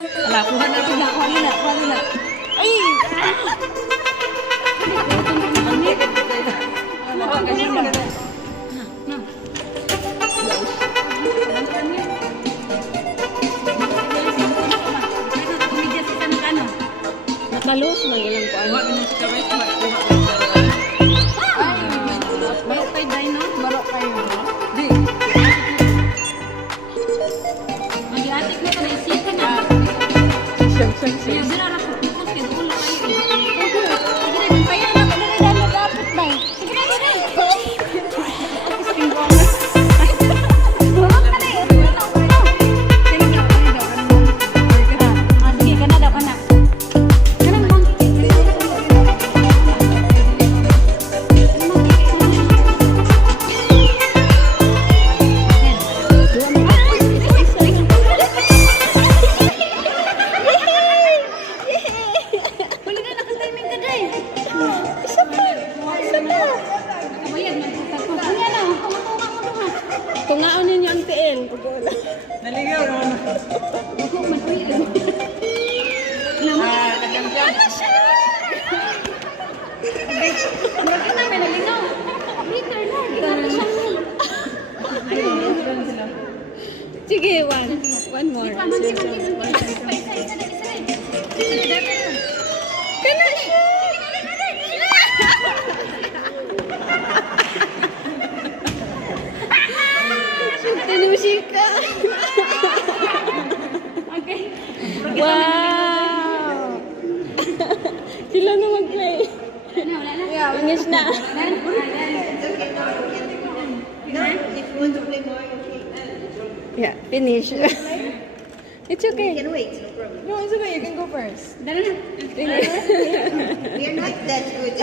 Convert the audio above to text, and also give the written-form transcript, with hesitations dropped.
Wala, kuha na sila. Kuha nila, kuha nila. Ay! Nakalos man ilang ko ano. Marok tayo dahil, no? Marok kayo. Di. Mag-iatik mo ka na isip ka na. Siya, sinara ko. Tapos kayo, ulo kayo. Sige na, magpayo na. Sige na, mag-apit ba? Sige na, sige na. Tapos kayo, gawin. Marok ka na eh. Sige na, sige, ka na daw, ka na. Tungaon ninyo ang tiil. Naligaw naman. Ano siya? Bakit namin naligaw? Later na. Ikaw siya. Sige, one more. Kana siya. Tinusik ka. Okay. Wow! Sila na mag-play. Wala na. Finish na. Yeah, finish. It's okay. You can wait, no problem. No, it's okay. You can go first. Dala na. We are not that good.